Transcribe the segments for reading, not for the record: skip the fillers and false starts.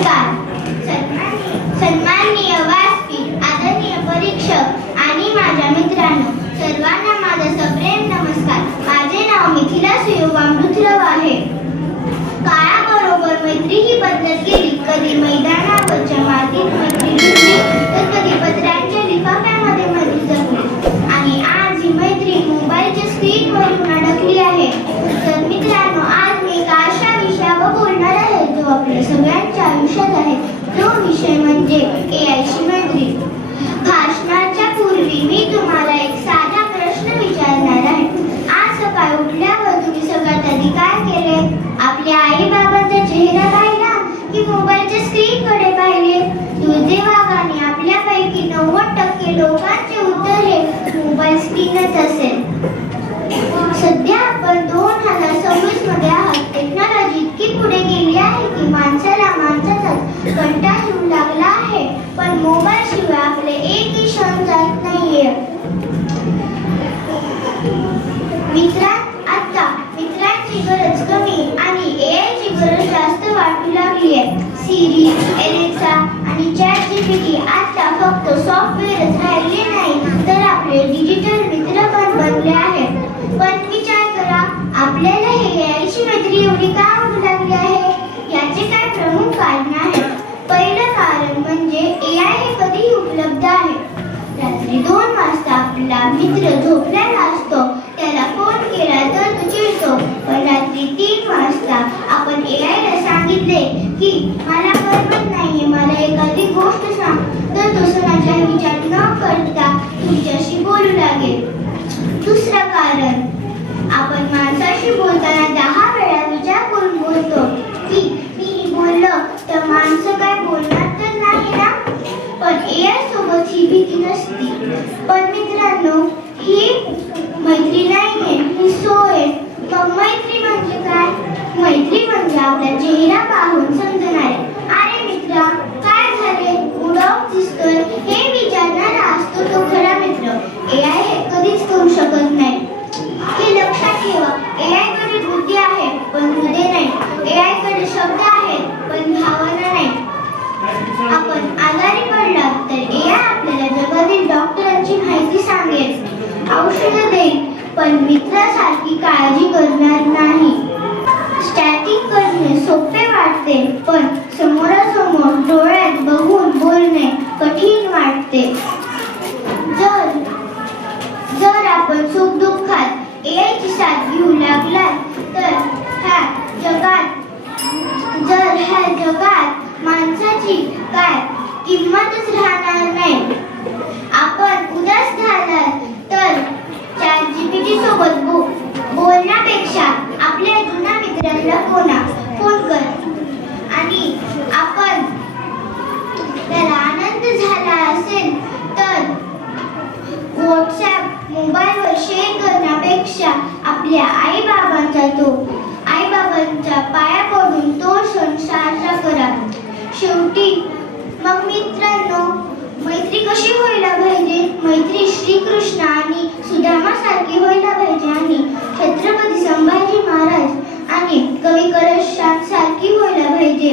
नमस्कार. सन्माननीय व्यासपीठ, आदरणीय परीक्षक आणि माझ्या मित्रांनो, सर्वांना माझा सप्रेम नमस्कार. माझे नाव मिथिला सुयोग अमृतराव आहे. काळाबरोबर मैत्री ही बदलत गेली. कधी मैदानावरच्या मातीत मैत्री रुजली, तर कधी पत्रांच्या लिफाफ्यामध्ये मैत्री जगली, आणि आज ही मैत्री मोबाईलच्या स्क्रीनवरून अडकली आहे. तर मित्रांनो, आज मी एका अशा विषयावर बोलणार आहे जो आपल्या सगळ्यांच्या आयुष्यात आहे. तो विषय म्हणजे AI शी मैत्री. भाषणाच्या पूर्वी मी तुम्हाला एक साधा प्रश्न विचारणार आहे. आज सकाळी उठल्यावर तुम्ही सगळ्यात आधी काय केले? आपल्या आई बाबांचा चेहरा पाहिला की मोबाईलच्या स्क्रीनकडे पाहिले? दुर्दैवाने आपल्यापैकी 90% लोकांचे उत्तर हे मोबाईल स्क्रीनच असेल. सध्या आपण 2026 मध्ये आहात. टेक्नॉलॉजी इतकी पुढे गेली आहे की माणसाचा कंटाळा येऊ लागला आहे, पण मोबाईल शिवाय आपले एकही क्षण जात नाहीये. मित्रांची गरज कमी आणि AI ची गरज जास्त वाटू लागली आहे. सिरी, एलेक्सा आणि ChatGPT आता फक्त सॉफ्टवेअरच राहिले नाही, तर आपले डिजिटल मित्र पण बनले आहेत. पण विचार करा, आपल्याला हे AI ची मैत्री एवढी का आवडू लागली आहे? याचे काय प्रमुख कारण आहेत. पहिलं कारण म्हणजे AI हे कधीही उपलब्ध आहे. रात्री 2 वाजता आपला मित्र झोपलेला असतो, त्याला फोन केला तर तो चिडतो. पण रात्री 3 वाजता आपण AI ला सांगितले की मला करमत नाहीये, मला एखादी गोष्ट सांग, तर तो सणाचा विचार न करता तुमच्याशी बोलू लागेल. दुसरं कारण, आपण माणसाशी बोलताना 10 वेळा विचार करून बोलतो की मी बोललो तर माणसं काय बोलणार तर नाही ना. पण AI सोबत ही भीती नसती. पण मित्रांनो, ही मैत्री नाहीये, ही सोय. मग मैत्री म्हणजे काय? मैत्री म्हणजे आपला चेहरा पाहून समजणारे, अरे मित्रा काय झाले, मूड ऑफ दिसतोय, हे विचारणारा असतो तो खरा मित्र. AI हे कधीच करू शकत नाही. हे लक्षात ठेवा, AI कडे बुद्धी आहे पण हृदय नाही. AI कडे शब्द आहेत पण भावना नाही. आपण आजारी पडलात तर AI आपल्याला जगातील डॉक्टरांची माहिती सांगेल, औषध देईल, पण मित्रासारखी काळजी करणार नाही. चॅटिंग करणे सोपे वाटते, पण समोरासमोर डोळ्यात बघून बोलणे कठीण वाटते. जर आपण सुख दुःखात AI ची साथ घेऊ लागलात तर ह्या जगात माणसाची काय किंमतच राहणार नाही. आपण उदास झालात तर ChatGPT सोबत बोलण्यापेक्षा आपल्या जुन्या मित्राला फोन कर, आणि आपण त्याला आनंद झाला असेल तर WhatsApp मोबाईलवर शेअर करण्यापेक्षा आपल्या आई बाबांच्या पाया पडून तो सण साजरा करा. शेवटी मग मित्रांनो, मैत्री कशी व्हायला पाहिजे? मैत्री श्रीकृष्ण आणि सुदामा सारखी व्हायला पाहिजे, आणि छत्रपती संभाजी महाराज आणि कवी करशनाथ सारखी व्हायला पाहिजे.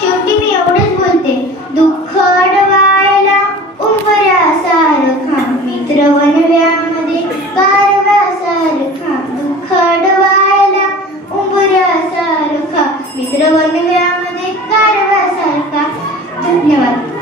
शेवटी मी एवढंच बोलते, दुःख अडवायला उंबऱ्यासारखा मित्र वनव्यामध्ये कारव्यासारखा. दुःख अडवायला उंबऱ्यासारखा मित्र वनव्यामध्ये कारव्यासारखा. धन्यवाद.